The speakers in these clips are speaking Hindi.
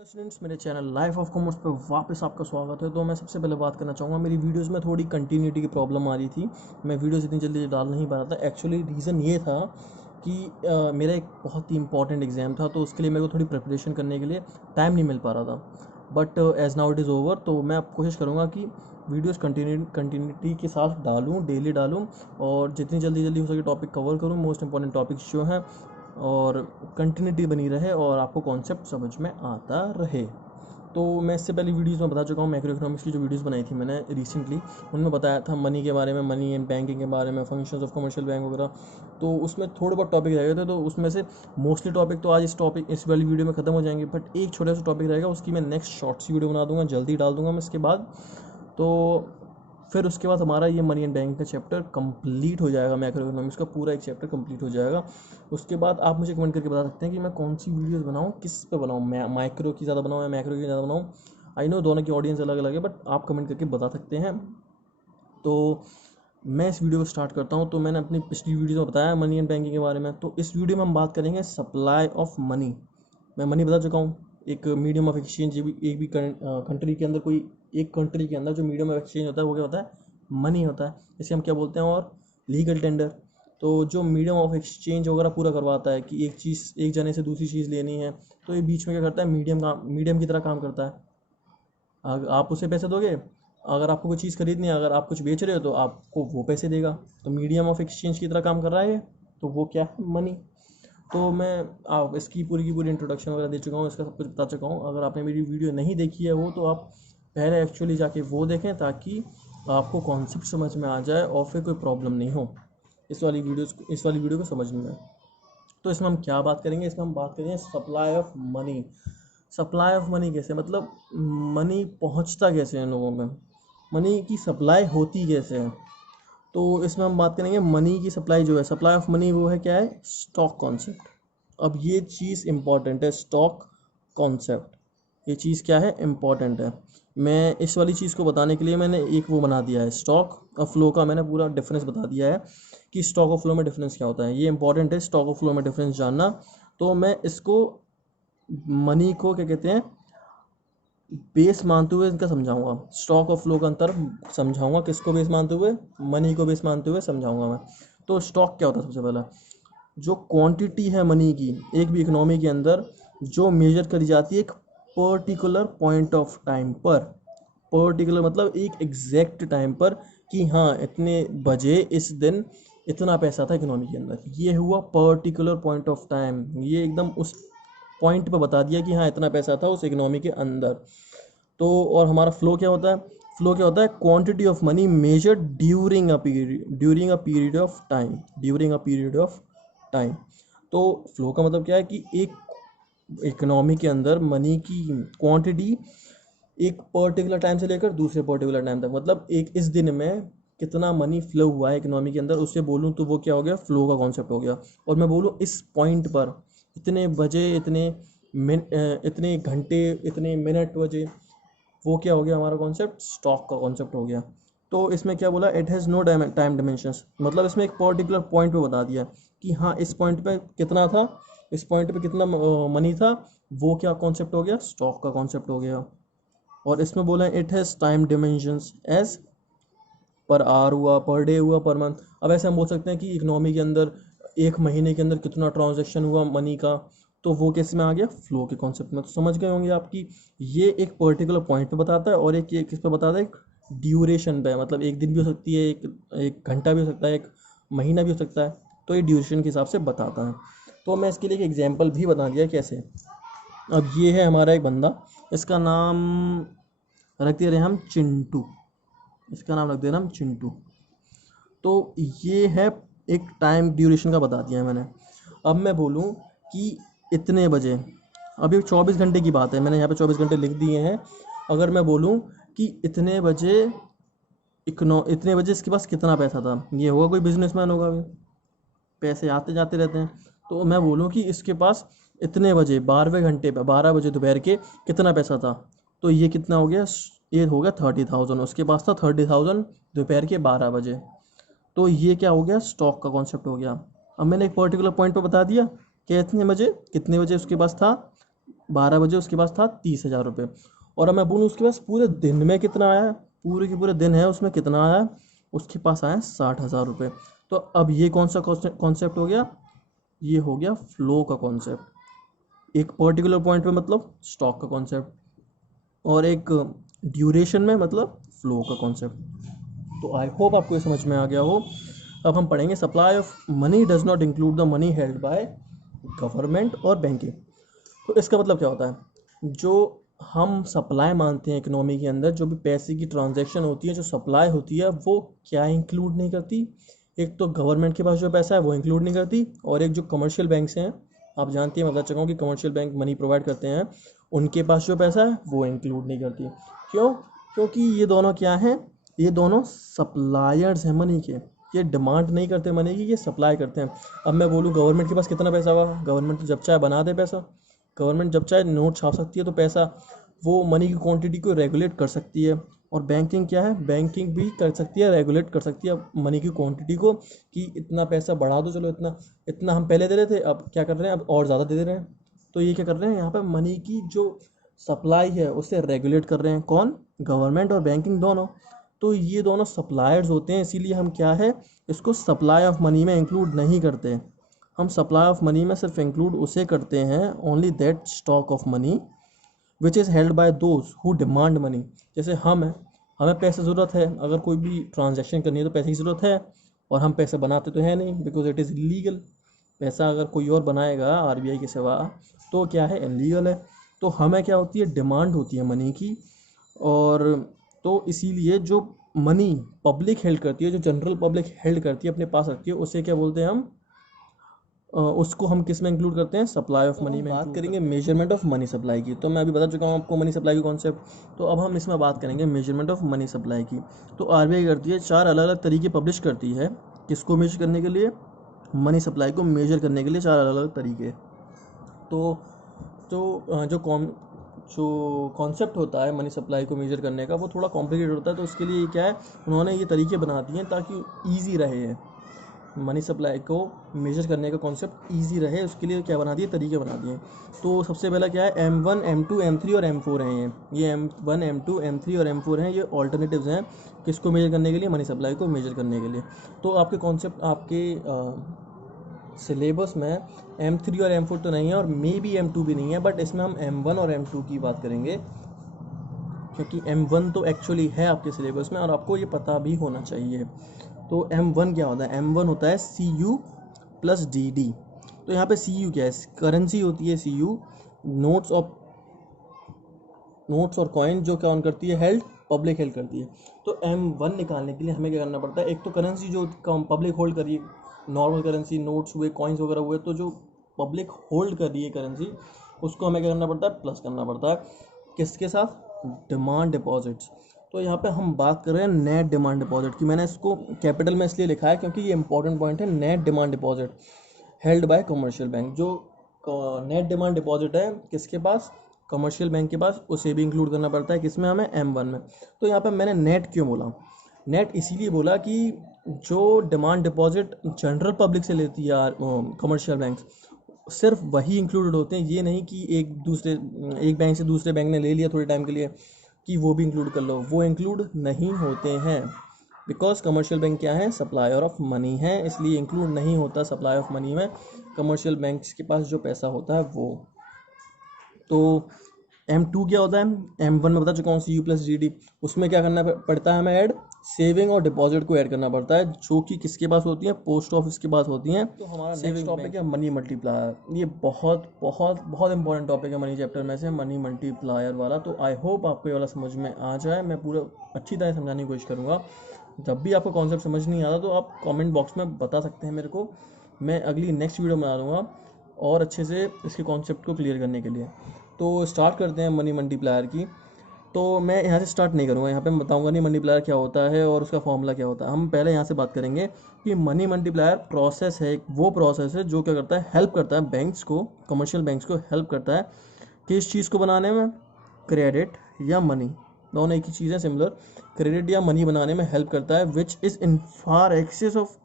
हेलो स्टूडेंट्स, मेरे चैनल लाइफ ऑफ कॉमर्स पे वापस आपका स्वागत है। तो मैं सबसे पहले बात करना चाहूँगा, मेरी वीडियोस में थोड़ी कंटिन्यूटी की प्रॉब्लम आ रही थी। मैं वीडियोस इतनी जल्दी डाल नहीं पा रहा था। एक्चुअली रीज़न ये था कि मेरा एक बहुत ही इंपॉर्टेंट एग्ज़ाम था, तो उसके लिए मेरे को थोड़ी प्रिपरेशन करने के लिए टाइम नहीं मिल पा रहा था। But as now it is over, तो मैं अब कोशिश करूँगा कि वीडियोस कंटिन्यूटी के साथ डालूँ, डेली डालूँ, और जितनी जल्दी जल्दी हो सके टॉपिक कवर करूँ, मोस्ट इंपॉर्टेंट टॉपिक्स जो हैं, और कंटिन्यूटी बनी रहे और आपको कॉन्सेप्ट समझ में आता रहे। तो मैं इससे पहले वीडियोस में बता चुका हूँ, मैक्रो इकोनॉमिक्स की जो वीडियोस बनाई थी मैंने रिसेंटली, उनमें बताया था मनी के बारे में, मनी एंड बैंकिंग के बारे में, फंक्शंस ऑफ कमर्शियल बैंक वगैरह। तो उसमें थोड़े बहुत टॉपिक रह गए थे, तो उसमें से मोस्टली टॉपिक तो आज इस वाली वीडियो में ख़त्म हो जाएंगे, बट एक छोटा सा टॉपिक रहेगा, उसकी मैं नेक्स्ट शॉर्ट सी वीडियो बना दूंगा, जल्दी डाल दूंगा मैं इसके बाद। तो फिर उसके बाद हमारा ये मनी एंड बैंकिंग का चैप्टर कंप्लीट हो जाएगा, मैक्रो इकोनॉमिक्स का पूरा एक चैप्टर कंप्लीट हो जाएगा। उसके बाद आप मुझे कमेंट करके बता सकते हैं कि मैं कौन सी वीडियोस बनाऊं, किस पे बनाऊं, मैं माइक्रो की ज़्यादा बनाऊं या मैक्रो की ज़्यादा बनाऊं। आई नो दोनों की ऑडियंस अलग अलग है, बट आप कमेंट करके बता सकते हैं। तो मैं इस वीडियो को स्टार्ट करता हूं। तो मैंने अपनी पिछली वीडियो में बताया मनी एंड बैंकिंग के बारे में, तो इस वीडियो में हम बात करेंगे सप्लाई ऑफ मनी। मैं मनी बता चुका हूँ, एक मीडियम ऑफ एक्सचेंज। एक भी कंट्री के अंदर, कोई एक कंट्री के अंदर जो मीडियम ऑफ एक्सचेंज होता है वो क्या होता है, मनी होता है। इसे हम क्या बोलते हैं, और लीगल टेंडर। तो जो मीडियम ऑफ एक्सचेंज वगैरह पूरा करवाता है कि एक चीज़ एक जने से दूसरी चीज़ लेनी है, तो ये बीच में क्या करता है, मीडियम की तरह काम करता है। अगर आप उसे पैसे दोगे, अगर आपको कोई चीज़ खरीदनी है, अगर आप कुछ बेच रहे हो तो आपको वो पैसे देगा। तो मीडियम ऑफ एक्सचेंज की तरह काम कर रहा है ये। तो वो क्या है, मनी। तो मैं आप इसकी पूरी की पूरी इंट्रोडक्शन वगैरह दे चुका हूँ, इसका सब कुछ बता चुका हूँ। अगर आपने मेरी वीडियो नहीं देखी है वो, तो आप पहले एक्चुअली जाके वो देखें, ताकि आपको कॉन्सेप्ट समझ में आ जाए और फिर कोई प्रॉब्लम नहीं हो इस वाली वीडियो को समझने में। तो इसमें हम क्या बात करेंगे, इसमें हम बात करेंगे supply of money. Supply of money कैसे, मतलब मनी पहुंचता कैसे है लोगों में, मनी की सप्लाई होती कैसे है। तो इसमें हम बात करेंगे मनी की सप्लाई जो है, सप्लाई ऑफ मनी, वो है क्या है, स्टॉक कॉन्सेप्ट। अब ये चीज़ इंपॉर्टेंट है, स्टॉक कॉन्सेप्ट। ये चीज़ क्या है, इंपॉर्टेंट है। मैं इस वाली चीज़ को बताने के लिए मैंने एक वो बना दिया है, स्टॉक और फ्लो का मैंने पूरा डिफरेंस बता दिया है कि स्टॉक और फ्लो में डिफरेंस क्या होता है। ये इंपॉर्टेंट है, स्टॉक और फ्लो में डिफरेंस जानना। तो मैं इसको, मनी को क्या कहते हैं, बेस मानते हुए इनका समझाऊंगा। स्टॉक और फ्लो का अंतर समझाऊंगा, किसको बेस मानते हुए, मनी को बेस मानते हुए समझाऊंगा मैं। तो स्टॉक क्या होता है, सबसे पहला जो क्वांटिटी है मनी की एक भी इकोनॉमी के अंदर, जो मेजर करी जाती है एक पर्टिकुलर पॉइंट ऑफ टाइम पर। पर्टिकुलर मतलब एक एग्जैक्ट टाइम पर, कि हाँ इतने बजे इस दिन इतना पैसा था इकोनॉमी के अंदर। ये हुआ पर्टिकुलर पॉइंट ऑफ टाइम, ये एकदम उस पॉइंट पे बता दिया कि हाँ इतना पैसा था उस इकोनॉमी के अंदर। तो और हमारा फ्लो क्या होता है, फ्लो क्या होता है, quantity of money measured during a period of time. तो फ्लो का मतलब क्या है कि एक इकोनॉमी के अंदर मनी की क्वांटिटी एक पर्टिकुलर टाइम से लेकर दूसरे पर्टिकुलर टाइम तक, मतलब एक इस दिन में कितना मनी फ्लो हुआ है इकोनॉमी के अंदर, उससे बोलूँ तो वो क्या हो गया, फ्लो का कॉन्सेप्ट हो गया। और मैं बोलूँ इस पॉइंट पर इतने बजे, इतने घंटे, इतने मिनट बजे, वो क्या हो गया, हमारा कॉन्सेप्ट स्टॉक का कॉन्सेप्ट हो गया। तो इसमें क्या बोला, it has no time dimensions, मतलब इसमें एक पर्टिकुलर पॉइंट पे बता दिया कि हाँ इस पॉइंट पे कितना था, इस पॉइंट पे कितना मनी था। वो क्या कॉन्सेप्ट हो गया, स्टॉक का कॉन्सेप्ट हो गया। और इसमें बोला it has time dimensions as per hour हुआ, पर डे हुआ, पर मंथ। अब ऐसे हम बोल सकते हैं कि इकोनॉमी के अंदर एक महीने के अंदर कितना ट्रांजैक्शन हुआ मनी का, तो वो किस में आ गया, फ्लो के कॉन्सेप्ट में। तो समझ गए होंगे आपकी, ये एक पर्टिकुलर पॉइंट पे बताता है, और एक ये किस पे बताता है, एक ड्यूरेशन पे, मतलब एक दिन भी हो सकती है, एक घंटा भी हो सकता है, एक महीना भी हो सकता है। तो ये ड्यूरेशन के हिसाब से बताता है। तो मैं इसके लिए एक एग्जाम्पल भी बता दिया कैसे। अब ये है हमारा एक बंदा, इसका नाम रख दे रहे हैं हम चिंटू, इसका नाम रख दे रहे हैं हम चिंटू। तो ये है एक टाइम ड्यूरेशन का बता दिया है मैंने। अब मैं बोलूँ कि इतने बजे, अभी 24 घंटे की बात है, मैंने यहाँ पे 24 घंटे लिख दिए हैं। अगर मैं बोलूँ कि इतने बजे इसके पास कितना पैसा था, ये होगा कोई बिजनेसमैन होगा, अभी पैसे आते जाते रहते हैं। तो मैं बोलूँ कि इसके पास इतने बजे 12वें घंटे पे 12 बजे दोपहर के कितना पैसा था, तो ये कितना हो गया, ये हो गया 30,000, उसके पास था 30,000 दोपहर के 12 बजे। तो ये क्या हो गया, स्टॉक का कॉन्सेप्ट हो गया। अब मैंने एक पर्टिकुलर पॉइंट पे बता दिया कि कितने बजे उसके पास था, 12 बजे उसके पास था 30,000 रुपये। और अब मैं बोलूँ उसके पास पूरे दिन में कितना आया है, पूरे के पूरे दिन है उसमें कितना आया है, उसके पास आया 60,000 रुपये। तो अब ये कौन सा कॉन्सेप्ट हो गया, ये हो गया फ्लो का कॉन्सेप्ट। एक पर्टिकुलर पॉइंट पे मतलब स्टॉक का कॉन्सेप्ट, और एक ड्यूरेशन में मतलब फ्लो का कॉन्सेप्ट। तो आई होप आपको ये समझ में आ गया हो। अब हम पढ़ेंगे supply of money does not include the money held by government और बैंकिंग। तो इसका मतलब क्या होता है, जो हम सप्लाई मानते हैं इकोनॉमी के अंदर, जो भी पैसे की ट्रांजैक्शन होती है, जो सप्लाई होती है, वो क्या इंक्लूड नहीं करती। एक तो गवर्नमेंट के पास जो पैसा है वो इंक्लूड नहीं करती, और एक जो कमर्शियल बैंक्स हैं, आप जानती हैं, मैं बता चुका हूँ कि कमर्शियल बैंक मनी प्रोवाइड करते हैं, उनके पास जो पैसा है वो इंक्लूड नहीं करती। क्यों? क्योंकि ये दोनों क्या हैं, ये दोनों सप्लायर्स हैं मनी के। ये डिमांड नहीं करते मनी की, ये सप्लाई करते हैं। अब मैं बोलूँ गवर्नमेंट के पास कितना पैसा होगा, गवर्नमेंट तो जब चाहे बना दे पैसा, गवर्नमेंट जब चाहे नोट छाप सकती है, तो पैसा वो मनी की क्वांटिटी को रेगुलेट कर सकती है। और बैंकिंग क्या है, बैंकिंग भी कर सकती है, रेगुलेट कर सकती है मनी की क्वांटिटी को, कि इतना पैसा बढ़ा दो, चलो इतना इतना हम पहले दे रहे थे, अब क्या कर रहे हैं, अब और ज़्यादा दे रहे हैं। तो ये क्या कर रहे हैं, यहाँ पर मनी की जो सप्लाई है उसे रेगुलेट कर रहे हैं, कौन, गवर्नमेंट और बैंकिंग दोनों। तो ये दोनों सप्लायर्स होते हैं, इसीलिए हम क्या है, इसको सप्लाई ऑफ मनी में इंक्लूड नहीं करते। हम सप्लाई ऑफ मनी में सिर्फ इंक्लूड उसे करते हैं, only that stock of money which is held by those who demand money. जैसे हम हैं, हमें पैसे ज़रूरत है, अगर कोई भी ट्रांजैक्शन करनी है तो पैसे की ज़रूरत है, और हम पैसे बनाते तो हैं नहीं, बिकॉज इट इज़ इलीगल। पैसा अगर कोई और बनाएगा आरबीआई के सिवा तो क्या है, इलीगल है। तो हमें क्या होती है, डिमांड होती है मनी की। और तो इसीलिए जो मनी पब्लिक हेल्ड करती है, जो जनरल पब्लिक हेल्ड करती है, अपने पास रखती है, उसे क्या बोलते हैं हम, उसको हम किस में इंक्लूड करते हैं, सप्लाई ऑफ मनी में। बात करेंगे मेजरमेंट ऑफ मनी सप्लाई की, तो मैं अभी बता चुका हूँ आपको मनी सप्लाई की कॉन्सेप्ट। तो अब हम इसमें बात करेंगे मेजरमेंट ऑफ मनी सप्लाई की। तो आरबीआई करती है 4 अलग अलग तरीके पब्लिश करती है, किसको मेजर करने के लिए, मनी सप्लाई को मेजर करने के लिए 4 अलग अलग तरीके। तो जो कॉन्सेप्ट होता है मनी सप्लाई को मेजर करने का, वो थोड़ा कॉम्प्लिकेटेड होता है। तो उसके लिए क्या है, उन्होंने ये तरीके बना दिए हैं ताकि ईजी रहे, मनी सप्लाई को मेजर करने का कॉन्सेप्ट इजी रहे, उसके लिए क्या बना दिए, तरीके बना दिए। तो सबसे पहला क्या है, M1, M2, M3 और M4 हैं। ये M1, M2, M3 और M4 हैं, ये ऑल्टरनेटिव्स हैं किसको मेजर करने के लिए, मनी सप्लाई को मेजर करने के लिए। तो आपके कॉन्सेप्ट, आपके सिलेबस में M3 और M4 तो नहीं है, और मे बी M2 भी नहीं है, बट इसमें हम M1 और M2 की बात करेंगे, क्योंकि M1 तो एक्चुअली है आपके सिलेबस में और आपको ये पता भी होना चाहिए। तो M1 क्या होता है, M1 होता है CU प्लस DD। तो यहाँ पे CU क्या है, करेंसी होती है CU, नोट्स और कॉइन, जो क्या ऑन करती है, हेल्ड, पब्लिक हेल्ड करती है। तो M1 निकालने के लिए हमें क्या करना पड़ता है, एक तो करेंसी जो पब्लिक होल्ड कर रही है, नॉर्मल करेंसी, नोट्स हुए, कॉइन्स वगैरह हुए, तो जो पब्लिक होल्ड कर रही है करेंसी, उसको हमें क्या करना पड़ता है, प्लस करना पड़ता है, किसके साथ, डिमांड डिपॉजिट्स। तो यहाँ पे हम बात कर रहे हैं नेट डिमांड डिपॉजिट की। मैंने इसको कैपिटल में इसलिए लिखा है क्योंकि ये इंपॉर्टेंट पॉइंट है, net demand deposit held by commercial bank. जो नेट डिमांड डिपॉजिट है किसके पास, कमर्शियल बैंक के पास, उसे भी इंक्लूड करना पड़ता है, किसमें, हमें M1 में। तो यहाँ पे मैंने नेट क्यों बोला, नेट इसीलिए बोला कि जो डिमांड डिपॉजिट जनरल पब्लिक से लेती है कमर्शियल बैंक, सिर्फ वही इंक्लूडेड होते हैं। ये नहीं कि एक बैंक से दूसरे बैंक ने ले लिया थोड़े टाइम के लिए कि वो भी इंक्लूड कर लो, वो इंक्लूड नहीं होते हैं, बिकॉज कमर्शियल बैंक क्या है, सप्लायर ऑफ मनी है, इसलिए इंक्लूड नहीं होता सप्लाई ऑफ मनी में कमर्शियल बैंक्स के पास जो पैसा होता है वो। तो M2 क्या होता है, M1 में बता चुका हूँ, CU प्लस DD। उसमें क्या करना पड़ता है, हमें ऐड सेविंग और डिपॉजिट को ऐड करना पड़ता है, जो कि किसके पास होती है, पोस्ट ऑफिस के पास होती हैं। तो हमारा नेक्स्ट टॉपिक है मनी मल्टीप्लायर। ये बहुत बहुत बहुत इंपॉर्टेंट टॉपिक है मनी चैप्टर में से, मनी मल्टीप्लायर वाला। तो आई होप आपको ये वाला समझ में आ जाए, मैं पूरा अच्छी तरह समझाने की कोशिश करूँगा। जब भी आपको कॉन्सेप्ट समझ नहीं आता तो आप कमेंट बॉक्स में बता सकते हैं मेरे को, मैं अगली नेक्स्ट वीडियो बना दूँगा और अच्छे से इसके कॉन्सेप्ट को क्लियर करने के लिए। तो स्टार्ट करते हैं मनी मल्टीप्लायर की। तो मैं यहाँ से स्टार्ट नहीं करूँगा, यहाँ पे मैं बताऊँगा नहीं मल्टीप्लायर क्या होता है और उसका फॉर्मूला क्या होता है। हम पहले यहाँ से बात करेंगे कि मनी मल्टीप्लायर प्रोसेस है, वो प्रोसेस है जो क्या करता है, हेल्प करता है बैंक्स को, कमर्शियल बैंक्स को हेल्प करता है किस चीज़ को बनाने में, क्रेडिट या मनी, दोनों एक ही चीज़ है, सिमिलर, क्रेडिट या मनी बनाने में हेल्प करता है, which is in far excess of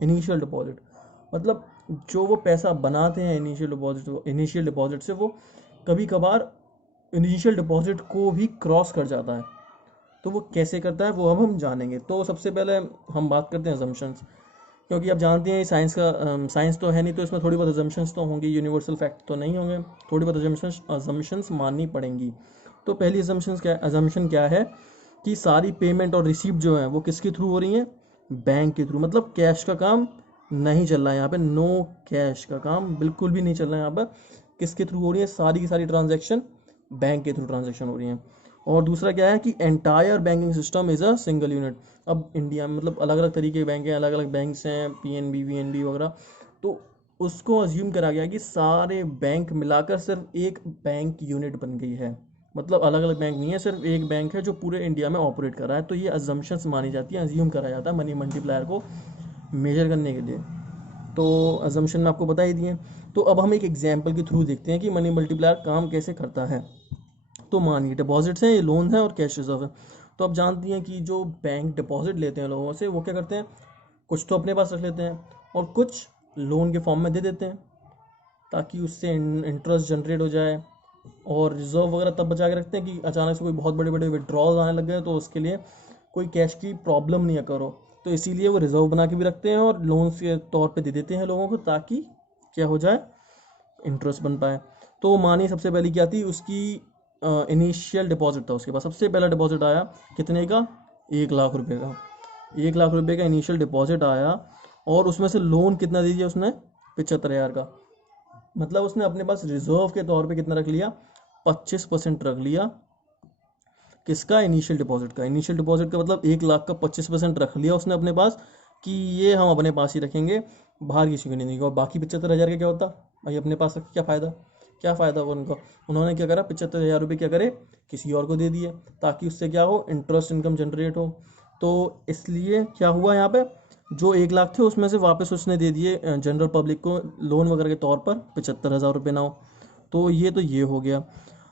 initial deposit. मतलब जो वो पैसा बनाते हैं इनिशियल डिपॉजिट से, वो कभी कभार इनिशियल डिपॉजिट को भी क्रॉस कर जाता है। तो वो कैसे करता है वो अब हम जानेंगे। तो सबसे पहले हम बात करते हैं अजम्पशंस, क्योंकि आप जानते हैं साइंस का साइंस तो है नहीं, तो इसमें थोड़ी बहुत अजम्पशंस तो होंगी, यूनिवर्सल फैक्ट तो नहीं होंगे, थोड़ी बहुत अजम्पशंस माननी पड़ेंगी। तो पहली अजम्पशन क्या है कि सारी पेमेंट और रिसीप्ट जो है वो किसके थ्रू हो रही हैं, बैंक के थ्रू। मतलब कैश का काम नहीं चल रहा है यहाँ पे, नो कैश का काम बिल्कुल भी नहीं चल रहा है यहाँ पर। किसके थ्रू हो रही है, सारी की सारी ट्रांजैक्शन बैंक के थ्रू ट्रांजैक्शन हो रही हैं। और दूसरा क्या है कि entire banking system is a single unit. अब इंडिया में मतलब अलग अलग तरीके के बैंक हैं, अलग अलग बैंक्स हैं, पीएनबी वीएनबी वगैरह। तो उसको अज्यूम करा गया कि सारे बैंक मिलाकर सिर्फ एक बैंक यूनिट बन गई है। मतलब अलग अलग बैंक नहीं है, सिर्फ एक बैंक है जो पूरे इंडिया में ऑपरेट कर रहा है। तो ये अजम्पशंस मानी जाती है, अज्यूम करा जाता है मनी मल्टीप्लायर को मेजर करने के लिए। तो अजम्पशन में आपको बता ही दिए। तो अब हम एक एग्जाम्पल के थ्रू देखते हैं कि मनी मल्टीप्लायर काम कैसे करता है। तो मानिए डिपॉजिट्स हैं, ये लोन है और कैश रिजर्व है। तो आप जानती हैं कि जो बैंक डिपॉजिट लेते हैं लोगों से, वो क्या करते हैं, कुछ तो अपने पास रख लेते हैं और कुछ लोन के फॉर्म में दे देते हैं ताकि उससे इंटरेस्ट जनरेट हो जाए। और रिजर्व वगैरह तब बचा के रखते हैं कि अचानक से कोई बहुत बड़े बड़े विड्रॉल आने लग गए तो उसके लिए कोई कैश की प्रॉब्लम नहीं है करो। तो इसीलिए वो रिजर्व बना के भी रखते हैं और लोन के तौर पे दे देते हैं लोगों को, ताकि क्या हो जाए, इंटरेस्ट बन पाए। तो मानिए सबसे पहले क्या थी, उसकी इनिशियल डिपॉजिट था उसके पास। सबसे पहला डिपॉजिट आया कितने का, 1 लाख रुपए का। 1 लाख रुपए का इनिशियल डिपॉजिट आया और उसमें से लोन कितना दे दिया उसने, 75,000 का। मतलब उसने अपने पास रिजर्व के तौर पे कितना रख लिया, 25% रख लिया। किसका, इनिशियल डिपॉजिट का। इनिशियल डिपॉजिट का मतलब 1 लाख का 25% रख लिया उसने अपने पास कि ये हम अपने पास ही रखेंगे, बाहर किसी को नहीं देंगे। और बाकी 75,000 का क्या होता, भाई अपने पास रख क्या फ़ायदा, क्या फ़ायदा वो उनका। उन्होंने क्या करा, 75,000 रुपये क्या करे, किसी और को दे दिए ताकि उससे क्या हो, इंटरेस्ट इनकम जनरेट हो। तो इसलिए क्या हुआ यहाँ पे, जो 1 लाख थे उसमें से वापस उसने दे दिए जनरल पब्लिक को लोन वगैरह के तौर पर, 75,000 रुपये ना हो। तो ये हो गया।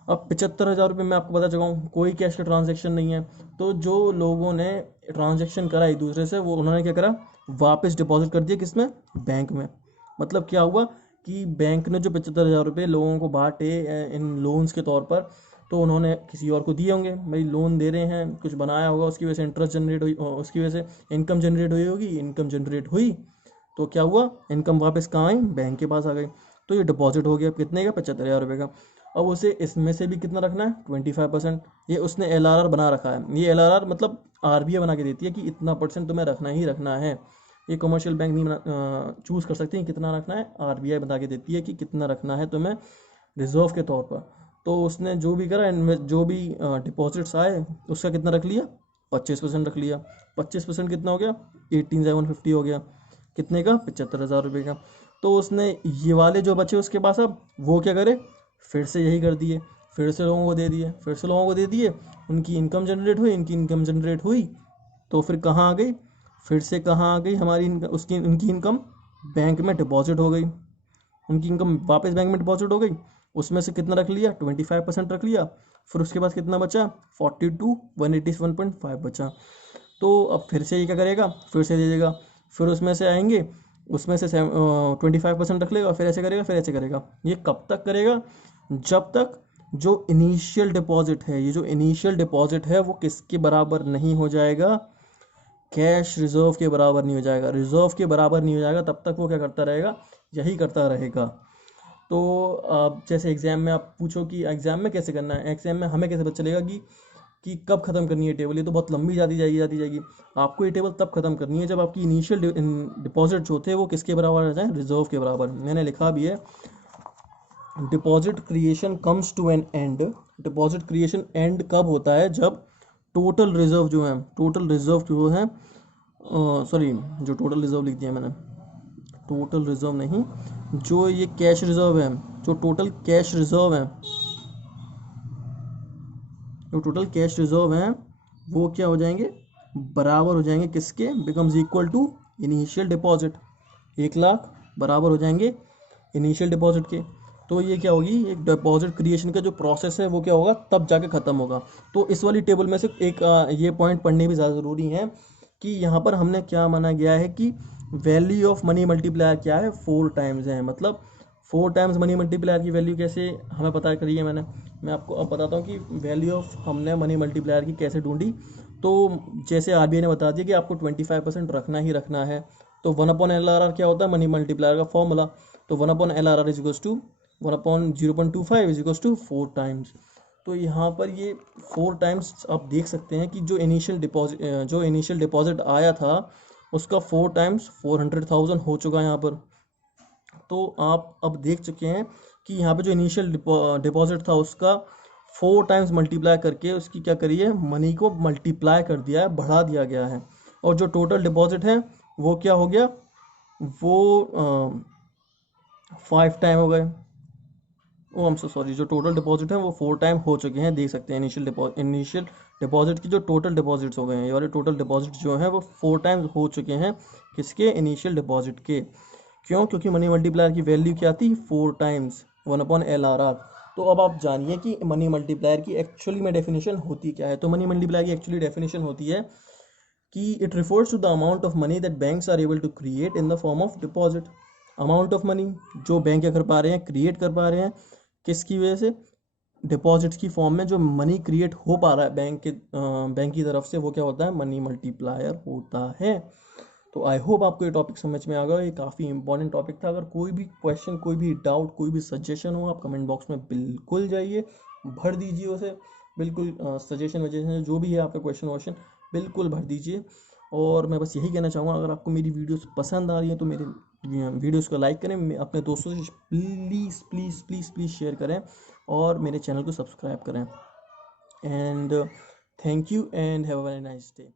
अब 75,000 रुपये में आपको बता चुका हूँ कोई कैश का ट्रांजैक्शन नहीं है। तो जो लोगों ने ट्रांजैक्शन करा एक दूसरे से, वो उन्होंने क्या करा, वापस डिपॉजिट कर दिया किसमें, बैंक में। मतलब क्या हुआ कि बैंक ने जो 75,000 रुपये लोगों को बांटे इन लोन्स के तौर पर, तो उन्होंने किसी और को दिए होंगे। भाई लोन दे रहे हैं, कुछ बनाया होगा, उसकी वजह से इंटरेस्ट जनरेट हुई, उसकी वजह से इनकम जनरेट हुई होगी। इनकम जनरेट हुई तो क्या हुआ, इनकम वापस कहाँ आई, बैंक के पास आ गई। तो ये डिपॉजिट हो गया कितने का, 75,000 रुपये का। अब उसे इसमें से भी कितना रखना है, 25%। ये उसने LRR बना रखा है। ये LRR मतलब RBI बना के देती है कि इतना % तुम्हें रखना ही रखना है। ये कमर्शियल बैंक नहीं चूज़ कर सकते हैं कितना रखना है, RBI बता के देती है कि कितना रखना है तुम्हें रिजर्व के तौर पर। तो उसने जो भी करा, जो भी डिपॉजिट्स आए उसका कितना रख लिया, 25% रख लिया। 25% कितना हो गया, 18,750 हो गया। कितने का, 75,000 रुपये का। तो उसने ये वाले जो बचे उसके पास, अब वो क्या करे, फिर से यही कर दिए, फिर से लोगों को दे दिए, फिर से लोगों को दे दिए। उनकी इनकम जनरेट हुई, इनकी इनकम जनरेट हुई तो फिर कहाँ आ गई, फिर से कहाँ आ गई हमारी उसकी उनकी इनकम बैंक में डिपॉजिट हो गई। उनकी इनकम वापस बैंक में डिपॉजिट हो गई। उसमें से कितना रख लिया, 25% रख लिया। फिर उसके पास कितना बचा, 42,181.5 बचा। तो अब फिर से ये क्या करेगा, फिर से दे देगा। फिर उसमें से आएंगे, उसमें से 25% रख लेगा, फिर ऐसे करेगा, फिर ऐसे करेगा। ये कब तक करेगा, जब तक जो इनिशियल डिपॉजिट है, ये जो इनिशियल डिपॉजिट है वो किसके बराबर नहीं हो जाएगा, कैश रिजर्व के बराबर नहीं हो जाएगा। रिजर्व के बराबर नहीं हो जाएगा तब तक वो क्या करता रहेगा, यही करता रहेगा। तो जैसे एग्ज़ाम में आप पूछो कि एग्ज़ाम में कैसे करना है, एग्ज़ाम में हमें कैसे पता चलेगा कि कब ख़त्म करनी है टेबल, ये तो बहुत लंबी जाती जाएगी। आपको ये टेबल तब ख़त्म करनी है जब आपकी इनिशियल डिपॉजिट जो थे वो किसके बराबर आ जाए, रिजर्व के बराबर। मैंने लिखा भी है, deposit creation comes to an end. Deposit creation end कब होता है, जब टोटल रिजर्व जो है, टोटल रिजर्व जो है, सॉरी जो टोटल रिजर्व लिख दिया मैंने, टोटल रिजर्व नहीं, जो ये कैश रिजर्व है, जो टोटल कैश रिजर्व है, जो टोटल कैश रिजर्व हैं वो क्या हो जाएंगे, बराबर हो जाएंगे किसके, becomes equal to initial deposit. 1 lakh बराबर हो जाएंगे इनिशियल डिपॉजिट के। तो ये क्या होगी, एक डिपॉजिट क्रिएशन का जो प्रोसेस है वो क्या होगा, तब जाके ख़त्म होगा। तो इस वाली टेबल में से एक ये पॉइंट पढ़ने भी ज़्यादा ज़रूरी है कि यहाँ पर हमने क्या माना गया है कि वैल्यू ऑफ मनी मल्टीप्लायर क्या है, 4 टाइम्स है। मतलब 4 टाइम्स मनी मल्टीप्लायर की वैल्यू कैसे हमें पता करी है मैं आपको अब बताता हूँ कि वैल्यू ऑफ हमने मनी मल्टीप्लायर की कैसे ढूंढी। तो जैसे RBI ने बता दिया कि आपको 25% रखना ही रखना है, तो 1/LRR क्या होता है मनी मल्टीप्लायर का फॉर्मूला। तो 1/LRR is equals to 1/0.25 is equals to 4 times. तो यहाँ पर ये 4 टाइम्स आप देख सकते हैं कि जो इनिशियल डिपॉजिट आया था उसका 4 टाइम्स 400,000 हो चुका है यहाँ पर। तो आप अब देख चुके हैं कि यहाँ पे जो इनिशियल डिपॉजिट था उसका 4 टाइम्स मल्टीप्लाई करके उसकी क्या करी है, मनी को मल्टीप्लाई कर दिया है, बढ़ा दिया गया है। और जो टोटल डिपॉजिट है वो क्या हो गया, वो 5 टाइम हो गए। ओ हम सो सॉरी, जो टोटल डिपॉजिट है वो 4 टाइम हो चुके हैं। देख सकते हैं इनिशियल डिपॉजिट की जो टोटल डिपॉजिट्स हो गए हैं, ये वाले टोटल डिपॉजिट जो हैं वो 4 टाइम्स हो चुके हैं किसके, इनिशियल डिपॉजिट के। क्यों, क्योंकि मनी मल्टीप्लायर की वैल्यू क्या थी, 4 टाइम्स 1/LRR। तो अब आप जानिए कि मनी मल्टीप्लायर की एक्चुअली में डेफिनेशन होती क्या है। तो मनी मल्टीप्लायर की एक्चुअली डेफिनेशन होती है कि it refers to the amount of money that banks are able to create in the form of deposit. Amount of money जो बैंक क्या कर पा रहे हैं, क्रिएट कर पा रहे हैं, किसकी वजह से, डिपॉजिट्स की फॉर्म में जो मनी क्रिएट हो पा रहा है बैंक की तरफ से, वो क्या होता है, मनी मल्टीप्लायर होता है। तो आई होप आपको ये टॉपिक समझ में आ गया। ये काफ़ी इंपॉर्टेंट टॉपिक था। अगर कोई भी क्वेश्चन, कोई भी डाउट, कोई भी सजेशन हो, आप कमेंट बॉक्स में बिल्कुल जाइए, भर दीजिए उसे, बिल्कुल सजेशन वजेशन जो भी है आपका क्वेश्चन वोश्चन बिल्कुल भर दीजिए। और मैं बस यही कहना चाहूँगा, अगर आपको मेरी वीडियोस पसंद आ रही है तो मेरे वीडियोस को लाइक करें, अपने दोस्तों से please please please please share करें और मेरे चैनल को सब्सक्राइब करें। And thank you and have a very nice day.